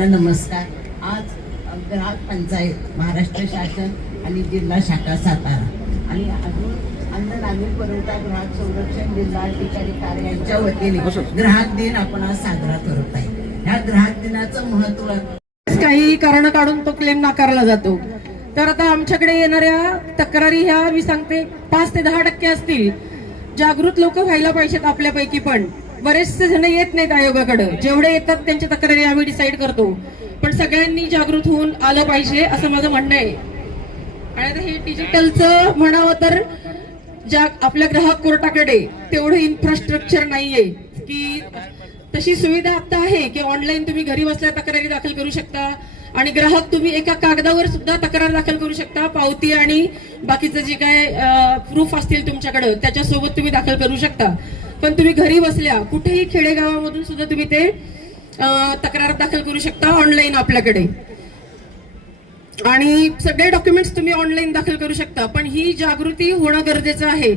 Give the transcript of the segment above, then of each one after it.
सर्वांना नमस्कार। आज ग्राहक पंचायत महाराष्ट्र शासन आणि जिल्हा शाखा सातारा आणि अजून अन्न नागरिक पुरवठा ग्राहक संरक्षण जिल्हाधिकारी कार्यालयाच्या वतीने ग्राहक दिन आपण आज साजरा करत आहे। या ग्राहक दिनाचं महत्त्व काही कारण काढून तो क्लेम नाकारला जातो। तर आता आमच्याकडे येणाऱ्या तक्रारी ह्या मी सांगते 5 ते 10% असतील। जागृत लोक व्हायला पाहिजेत आपल्यापैकी, पण बरेचसे जण येत नाहीत आयोगाकडे। जेवढे येतात त्यांच्या तक्रारी आम्ही डिसाईड करतो, पण सगळ्यांनी जागृत होऊन आलं पाहिजे असं माझं म्हणणं आहे। आणि आता हे डिजिटलचं म्हणावं तर आपल्या ग्राहक कोर्टाकडे तेवढं इन्फ्रास्ट्रक्चर नाहीये की तशी सुविधा आता आहे की ऑनलाईन तुम्ही घरी बसल्या तक्रारी दाखल करू शकता आणि ग्राहक तुम्ही एका कागदावर सुद्धा तक्रार दाखल करू शकता। पावती आणि बाकीचं जे काय प्रूफ असतील तुमच्याकडे त्याच्यासोबत तुम्ही दाखल करू शकता। पण तुम्ही घरी बसल्या कुठेही खेडेगावामधून सुद्धा तुम्ही ते तक्रार दाखल करू शकता ऑनलाईन आपल्याकडे, आणि सगळे डॉक्युमेंट्स तुम्ही ऑनलाईन दाखल करू शकता। पण ही जागृती होणं गरजेचं आहे।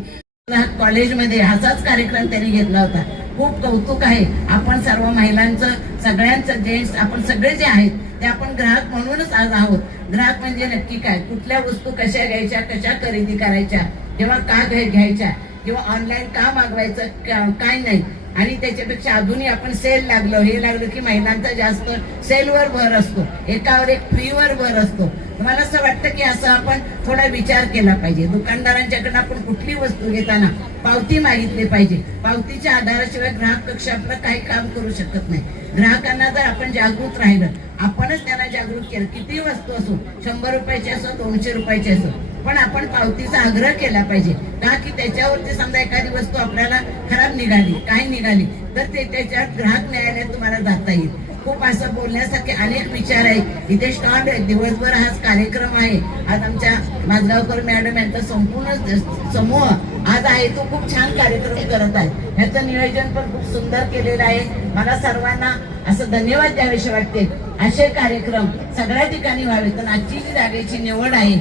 कॉलेजमध्ये हाच कार्यक्रम त्यांनी घेतला होता। खूप कौतुक आहे। आपण सर्व महिलांचं, सगळ्यांचं, जेंट्स, आपण सगळे जे आहेत ते आपण ग्राहक म्हणूनच आज आहोत। ग्राहक म्हणजे नक्की काय, कुठल्या वस्तू कशा घ्यायच्या, कशा खरेदी करायच्या, किंवा का घ्यायच्या, किंवा ऑनलाईन का मागवायचं, काय नाही। आणि त्याच्यापेक्षा अजूनही आपण सेल हे लागलं की महिलांचा जास्त सेलवर भर असतो, एकावर एक फ्रीवर भर असतो। मला असं वाटतं की असं आपण थोडा विचार केला पाहिजे। दुकानदारांच्याकडे आपण कुठली वस्तू घेताना पावती मागितली पाहिजे। पावतीच्या आधाराशिवाय ग्राहक कक्ष आपलं काही काम करू शकत नाही। ग्राहकांना जर आपण जागृत राहिलं, आपणच त्यांना जागृत केलं, किती वस्तू असो, 100 रुपयाची असो, 200 रुपयाची असो, पण आपण पावतीचा आग्रह केला पाहिजे। का की त्याच्यावरती समजा एखादी वस्तू आपल्याला खराब निघाली, काय निघाली, तर ते त्याच्यात ग्राहक न्यायालयात तुम्हाला जाता येईल। खूप असं बोलण्यासारखे अनेक विचार आहेत। इथे स्टॉल आहे, दिवसभर हाच कार्यक्रम आहे। आज आमच्या माझगावकर मॅडम यांचा संपूर्ण समूह आज आहे, तो खूप छान कार्यक्रम करत आहे। ह्याचं नियोजन पण खूप सुंदर केलेलं आहे। मला सर्वांना असं धन्यवाद द्यावेसे वाटते। असे कार्यक्रम सगळ्या ठिकाणी व्हावेत। पण आजची जी जागेची निवड आहे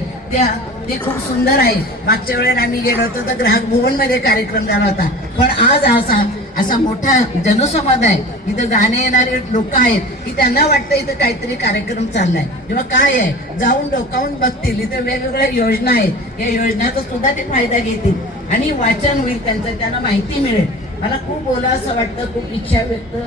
ते खूप सुंदर आहे। मागच्या वेळेला आम्ही गेलो होतो तर ग्राहक भवन मध्ये कार्यक्रम झाला होता, पण आज असा मोठा जनसमुदाय, इथं गाणे येणारे लोक आहेत की त्यांना वाटतं इथं काहीतरी कार्यक्रम चाललाय किंवा काय आहे, जाऊन डोकावून बघतील। इथं वेगवेगळ्या योजना आहेत, या योजनाचा सुद्धा ते फायदा घेतील आणि वाचन होईल त्यांचं, त्यांना माहिती मिळेल। मला खूप बोलावं असं वाटतं, खूप इच्छा व्यक्त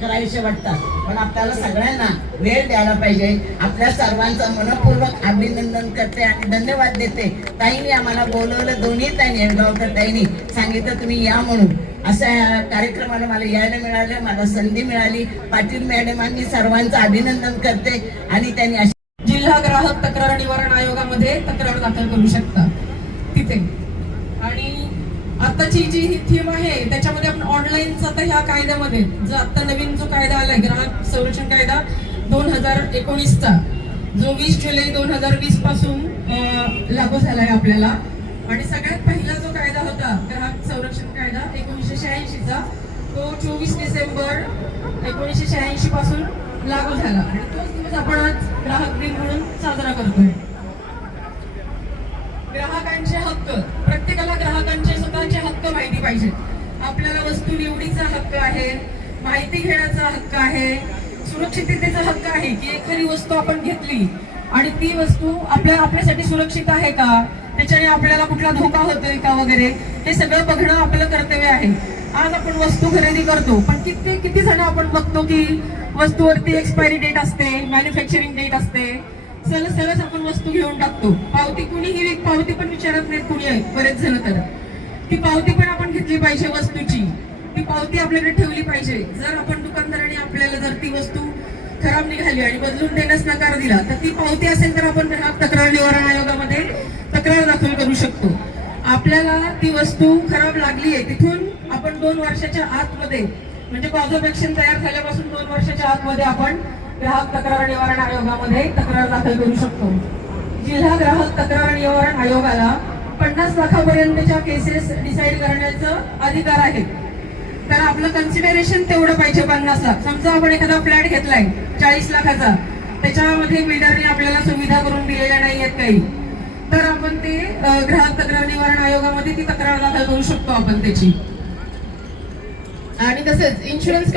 करायचे वाटतात, पण आपल्याला सगळ्यांना वेळ द्यायला पाहिजे। आपल्या सर्वांचं मनपूर्वक अभिनंदन करते आणि धन्यवाद देते। ताईंनी आम्हाला बोलवलं, दोन्ही ताईंनी, गावकर ताईंनी सांगितलं तुम्ही या म्हणून। अशा कार्यक्रमाला मला यायला मिळालं, मला संधी मिळाली। पाटील मॅडमांनी सर्वांचं अभिनंदन करते आणि त्यांनी जिल्हा ग्राहक तक्रार निवारण आयोगामध्ये तक्रार दाखल करू शकता तिथे। आणि आताची जी ही थीम आहे त्याच्यामध्ये आपण ऑनलाईनचा तर ह्या कायद्यामध्ये जो आता नवीन जो कायदा आलाय ग्राहक संरक्षण कायदा 2019चा, जो 20 जुलै 2020 पासून लागू झालाय आपल्याला। आणि सगळ्यात पहिला जो कायदा होता ग्राहक संरक्षण कायदा 1986चा, तो 24 डिसेंबर 1986 पासून लागू झाला आणि तोच दिवस आपण आज ग्राहक दिन म्हणून साजरा करतोय। ग्राहकांचे हक्क, प्रत्येकाला ग्राहकांचे स्वतःचे हक्क माहिती पाहिजे। आपल्याला वस्तू निवडीचा हक्क आहे, माहिती घेण्याचा हक्क आहे, सुरक्षिततेचा हक्क आहे की एखादी वस्तू आपण घेतली आणि ती वस्तू आपल्यासाठी सुरक्षित आहे का, त्याच्याने आपल्याला कुठला धोका होतोय का वगैरे, हे सगळं बघणं आपलं कर्तव्य आहे। आज आपण वस्तू खरेदी करतो, पण किती जण आपण बघतो की वस्तूवरती एक्सपायरी डेट असते, मॅन्युफॅक्चरिंग डेट असते, सहज आपण वस्तू घेऊन टाकतो। पावती कुणीही पावती पण विचारत नाहीत कुणी आहे, बरेच जण तर ती पावती पण आपण घेतली पाहिजे वस्तूची, ती पावती आपल्याकडे ठेवली पाहिजे। जर आपण दुकानदाराने आपल्याला जर ती वस्तू खराब निघाली आणि बदलून देण्यास नकार दिला तर ती पावती असेल तर आपण ग्राहक तक्रार निवारण आयोगामध्ये तक्रार दाखल करू शकतो। आपल्याला ती वस्तू खराब लागली आहे तिथून आपण 2 वर्षाच्या आतमध्ये, म्हणजे कॉज ऑफ ऍक्शन तयार झाल्यापासून 2 वर्षाच्या आतमध्ये आपण ग्राहक तक्रार निवारण आयोगामध्ये तक्रार दाखल करू शकतो। जिल्हा ग्राहक तक्रार निवारण आयोगाला 50 लाखापर्यंतच्या केसेस डिसाईड करण्याचा अधिकार आहे। तर आपलं कन्सिडरेशन तेवढं पाहिजे 50 लाख। समजा आपण एखादा फ्लॅट घेतलाय 40 लाखाचा, त्याच्यामध्ये बिल्डरने आपल्याला सुविधा करून दिलेल्या नाही आहेत काही, तर आपण ते ग्राहक तक्रार निवारण आयोगामध्ये ती तक्रार दाखल करू शकतो आपण त्याची। आणि तसेच इन्शुरन्स